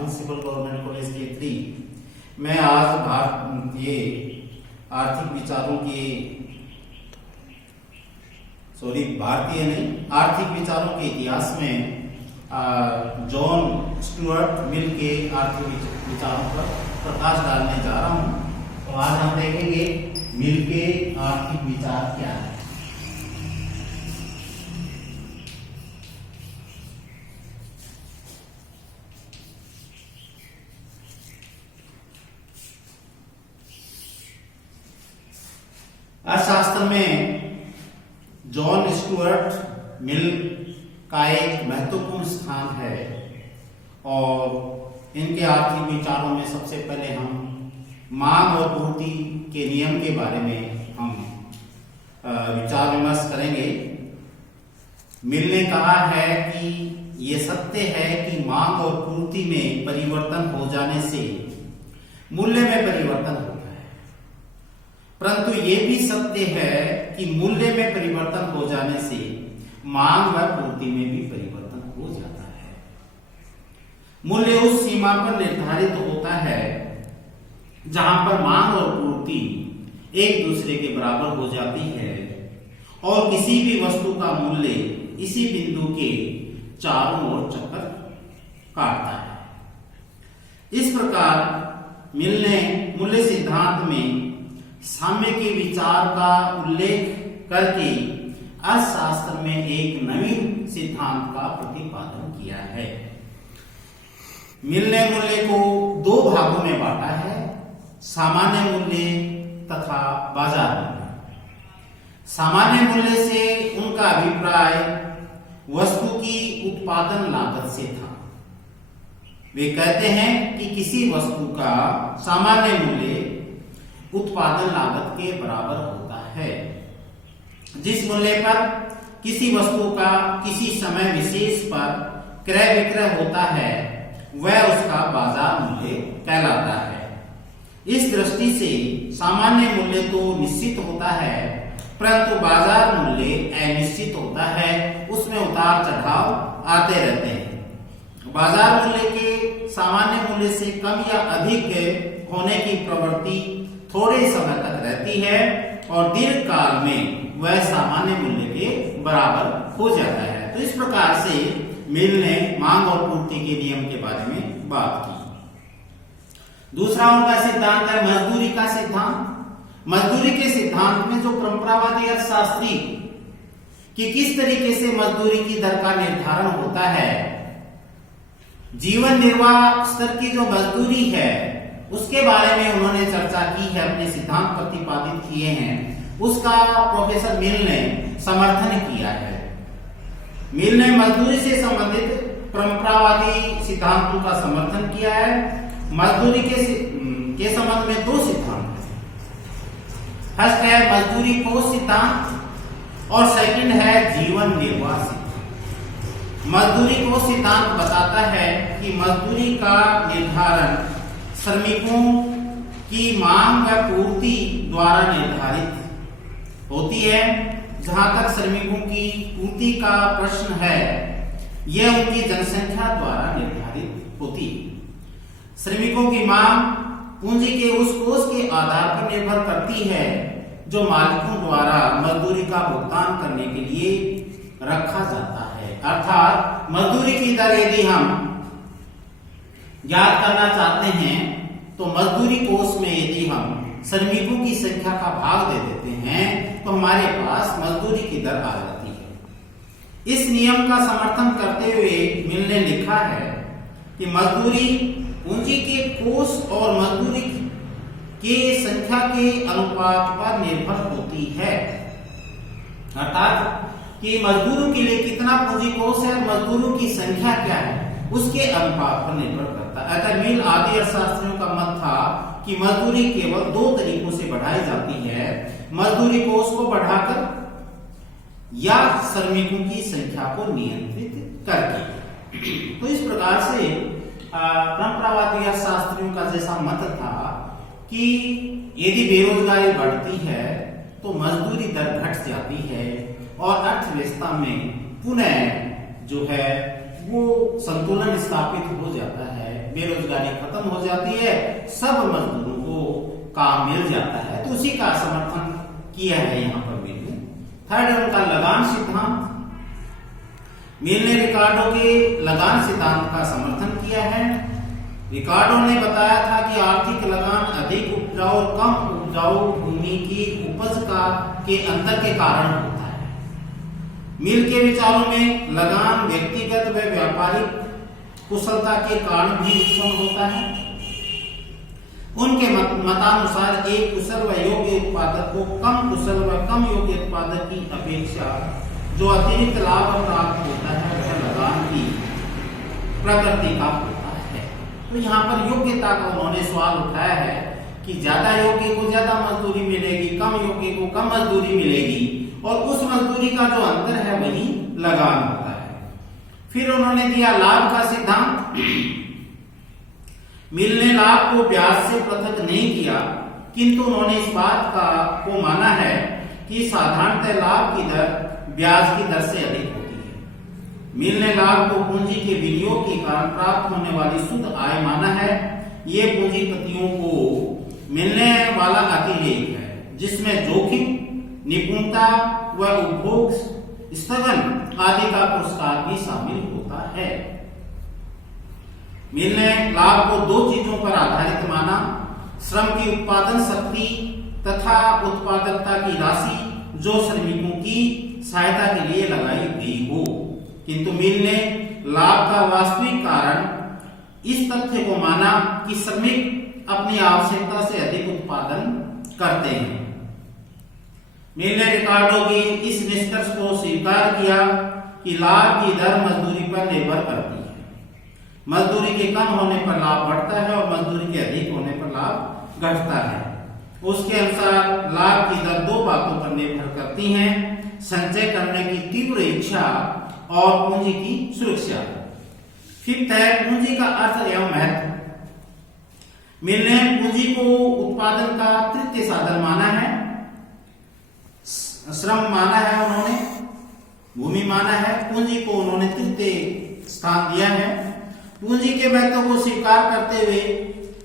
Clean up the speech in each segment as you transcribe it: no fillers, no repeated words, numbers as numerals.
Municipal government college के 3 मैं आज भारतीय आर्थिक विचारों के आर्थिक विचारों के इतिहास में जॉन स्टुअर्ट मिल के आर्थिक विचारों पर प्रकाश डालने जा रहा हूं। तो आज हम देखेंगे मिल के आर्थिक विचार क्या है। अर्थशास्त्र में जॉन स्टुअर्ट मिल का एक महत्वपूर्ण स्थान है और इनके आर्थिक विचारों में सबसे पहले हम मांग और पूर्ति के नियम के बारे में हम विचार विमर्श करेंगे। मिल ने कहा है कि ये सत्य है कि मांग और पूर्ति में परिवर्तन हो जाने से मूल्य में परिवर्तन होता है, परंतु ये भी सत्य है कि मूल्य में परिवर्तन हो जाने से मांग व पूर्ति में भी परिवर्तन हो जाता है। मूल्य उस सीमा पर निर्धारित होता है जहां पर मांग और पूर्ति एक दूसरे के बराबर हो जाती है और किसी भी वस्तु का मूल्य इसी बिंदु के चारों ओर चक्कर काटता है। इस प्रकार मिल ने मूल्य सिद्धांत में साम्य के विचार का उल्लेख करके अर्थशास्त्र में एक नवीन सिद्धांत का प्रतिपादन किया है। मिल ने मूल्य को 2 भागों में बांटा है, सामान्य मूल्य तथा बाजार मूल्य। सामान्य मूल्य से उनका अभिप्राय वस्तु की उत्पादन लागत से था। वे कहते हैं कि किसी वस्तु का सामान्य मूल्य उत्पादन लागत के बराबर होता है। जिस मूल्य पर किसी वस्तु का किसी समय विशेष पर क्रय विक्रय होता है वह उसका बाजार मूल्य कहलाता है। इस दृष्टि से सामान्य मूल्य तो निश्चित होता है, परंतु बाजार मूल्य अनिश्चित होता है, उसमें उतार चढ़ाव आते रहते हैं। बाजार मूल्य के सामान्य मूल्य से कम या अधिक होने की प्रवृत्ति थोड़े समय तक रहती है और दीर्घ काल में वह सामान्य मूल्य के बराबर हो जाता है। तो इस प्रकार से मिल ने मांग और पूर्ति के नियम के बारे में बात की। दूसरा उनका सिद्धांत है मजदूरी का सिद्धांत। मजदूरी के सिद्धांत में जो परंपरावादी अर्थशास्त्री कि किस तरीके से मजदूरी की दर का निर्धारण होता है, जीवन निर्वाह स्तर की जो मजदूरी है उसके बारे में उन्होंने चर्चा की है, अपने सिद्धांत प्रतिपादित किए हैं, उसका प्रोफेसर मिल ने समर्थन किया है। मिल ने मजदूरी से संबंधित परंपरावादी सिद्धांतों का समर्थन किया है। मजदूरी के संबंध में 2 सिद्धांत हैं। फर्स्ट है मजदूरी कोष सिद्धांत और सेकंड है जीवन निर्वाह सिद्धांत। मजदूरी कोष सिद्धांत बताता है कि मजदूरी का निर्धारण श्रमिकों की मांग व पूर्ति द्वारा निर्धारित होती है। जहां तक श्रमिकों की पूर्ति का प्रश्न है, यह उनकी जनसंख्या द्वारा निर्धारित होती है। श्रमिकों की मांग पूंजी के उस कोष के आधार पर निर्भर करती है जो मालिकों द्वारा मजदूरी का भुगतान करने के लिए रखा जाता है। अर्थात मजदूरी की दर यदि हम ज्ञात करना चाहते हैं तो मजदूरी कोष में यदि हम श्रमिकों की संख्या का भाग दे देते हैं तो हमारे पास मजदूरी की दर आ जाती है। इस नियम का समर्थन करते हुए मिल ने लिखा है कि मजदूरी पूंजी के कोष और मजदूरी के संख्या के अनुपात पर निर्भर होती है। अर्थात कि मजदूरों के लिए कितना पूंजी कोष है, मजदूरों की संख्या क्या है, उसके अनुपात पर निर्भर करता है। अतः मिल आदि अर्थशास्त्रियों का मत था कि मजदूरी केवल 2 तरीकों से बढ़ाई जाती है, मजदूरी कोष को बढ़ाकर या श्रमिकों की संख्या को नियंत्रित करके। तो इस प्रकार से परंपरावादी अर्थशास्त्रियों का जैसा मत था कि यदि बेरोजगारी बढ़ती है तो मजदूरी दर घट जाती है और अर्थव्यवस्था में पुनः जो है वो संतुलन स्थापित हो जाता है बेरोजगारी खत्म हो जाती है, सब मजदूरों को काम मिल जाता है। तो उसी का समर्थन किया है यहाँ पर मिल ने। थर्ड है उनका लगान सिद्धांत। मिल ने रिकार्डो के लगान सिद्धांत का समर्थन किया है। रिकार्डो ने बताया था कि आर्थिक लगान अधिक उपजाऊ और कम उपजाऊ भूमि की उपज के अंतर के कारण होता है। मिल के विचारों में लगान व्यक्तिगत व व्यापारिक कुशलता के कारण भी उत्पन्न होता है। उनके मतानुसार एक कुशल व योग्य उत्पादक को कम कुशल व कम योग्य उत्पादक की अपेक्षा जो अतिरिक्त लाभ प्राप्त होता है वह लगान की प्रकृति का होता है। तो यहाँ पर योग्यता का उन्होंने सवाल उठाया है कि ज्यादा योग्य को ज्यादा मजदूरी मिलेगी, कम योग्य को कम मजदूरी मिलेगी, और उस मजदूरी का जो अंतर है वही लगान होता है। फिर उन्होंने दिया लाभ का सिद्धांत। मिल ने लाभ को ब्याज से पृथक नहीं किया, किंतु उन्होंने इस बात को माना है कि साधारणतः लाभ की दर ब्याज की दर से अधिक होती है। मिल ने लाभ को पूंजी के विनियोग के कारण प्राप्त होने वाली शुद्ध आय माना है। ये पूंजीपतियों को मिलने वाला अतिरेक है, जिसमें जोखिम, निपुणता व उपभोग स्थगन आदि का पुरस्कार भी शामिल होता है। मिल ने लाभ को दो चीजों पर आधारित माना, श्रम की उत्पादन शक्ति तथा उत्पादकता की राशि जो श्रमिकों की सहायता के लिए लगाई गई हो। किंतु मिल ने लाभ का वास्तविक कारण इस तथ्य को माना कि श्रमिक अपनी आवश्यकता से अधिक उत्पादन करते हैं। मिल ने रिकार्डो के इस निष्कर्ष को स्वीकार किया कि लाभ की दर मजदूरी पर निर्भर करती है। मजदूरी के कम होने पर लाभ बढ़ता है और मजदूरी के अधिक होने पर लाभ घटता है। उसके अनुसार लाभ की दर दो बातों पर निर्भर करती हैं, संचय करने की तीव्र इच्छा और पूंजी की सुरक्षा। फिफ्थ है पूंजी का अर्थ एवं महत्व। मिल ने पूंजी को उत्पादन का तृतीय साधन माना है। श्रम माना है उन्होंने, भूमि माना है, पूंजी को उन्होंने तृतीय स्थान दिया है। पूंजी के महत्व को स्वीकार करते हुए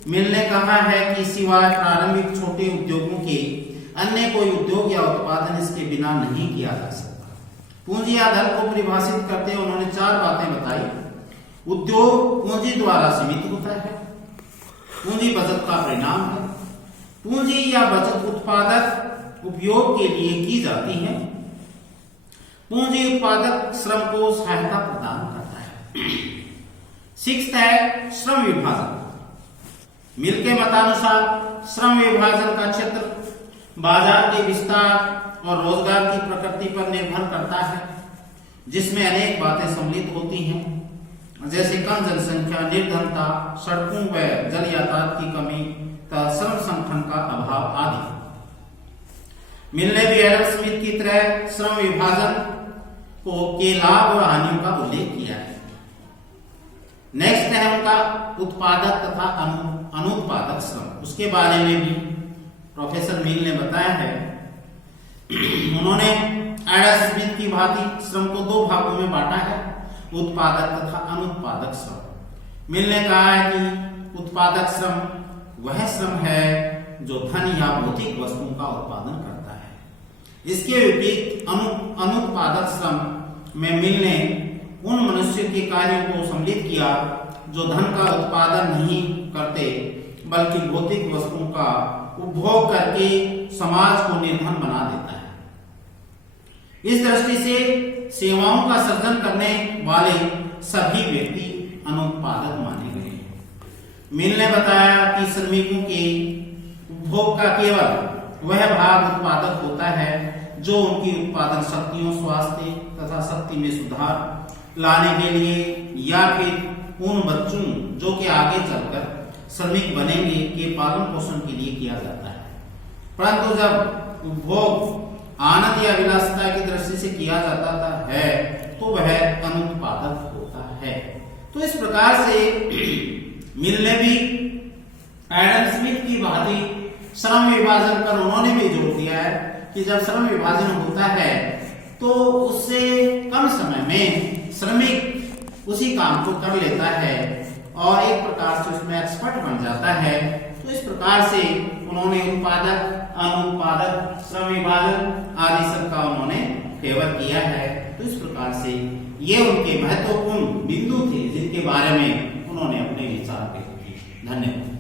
मिल ने कहा है कि सिवाय प्रारंभिक छोटे उद्योगों के अन्य कोई उद्योग या उत्पादन इसके बिना नहीं किया जा सकता। पूंजी या धन को परिभाषित करते हुए उन्होंने चार बातें बताई। उद्योग पूंजी द्वारा सीमित होता है, पूंजी बचत का परिणाम है, पूंजी या बचत उत्पादक उपयोग के लिए की जाती है, पूंजी उत्पादक श्रम को सहायता प्रदान करता है। सिक्स्थ है श्रम विभाजन। मिल के मतानुसार श्रम विभाजन का क्षेत्र बाजार के विस्तार और रोजगार की प्रकृति पर निर्भर करता है, जिसमें अनेक बातें सम्मिलित होती हैं, जैसे कम जनसंख्या, निर्धनता, सड़कों व जल यातायात की कमी तथा श्रम संगठन का अभाव आदि। मिल ने भी एडम स्मिथ की तरह श्रम विभाजन के लाभ और हानियों का उल्लेख किया है। नेक्स्ट है उनका उत्पादक तथा अनुत्पादक श्रम। उसके बारे में भी प्रोफेसर मिल ने बताया है। उन्होंने एडम स्मिथ की भांति श्रम को दो भागों में बांटा है, उत्पादक तथा अनुत्पादक श्रम। मिल ने कहा है कि उत्पादक श्रम वह श्रम है जो धन या भौतिक वस्तुओं का उत्पादन करता है। इसके विपरीत अनुत्पादक श्रम में मिल ने उन मनुष्य के कार्यों को सम्मिलित किया जो धन का उत्पादन नहीं करते बल्कि भौतिक वस्तुओं का उपभोग करके समाज को निर्धन बना देता है। इस दृष्टि से सेवाओं का सृजन करने वाले सभी व्यक्ति अनुत्पादक माने गए हैं। मिल ने बताया कि श्रमिकों के उपभोग का केवल वह भाग उत्पादक होता है जो उनकी उत्पादन शक्तियों, स्वास्थ्य तथा शक्ति में सुधार लाने के लिए या फिर उन बच्चों जो कि आगे चलकर श्रमिक बनेंगे के पालन पोषण के लिए किया जाता है। परंतु जब उपभोग आनंद या विलासिता की दृष्टि से किया जाता है तो वह अनुत्पादक होता है। तो इस प्रकार से मिल ने भी एडम स्मिथ की भांति श्रम विभाजन पर उन्होंने भी जोर दिया है कि जब श्रम विभाजन होता है तो उससे कम समय में श्रमिक उसी काम को कर लेता है और एक प्रकार से उसमें एक्सपर्ट बन जाता है। तो इस प्रकार से उन्होंने उत्पादक, अनुत्पादक, श्रम विभाजन आदि सब का उन्होंने फेवर किया है। तो इस प्रकार से ये उनके महत्वपूर्ण बिंदु थे जिनके बारे में उन्होंने अपने विचार व्यक्त किए। धन्यवाद।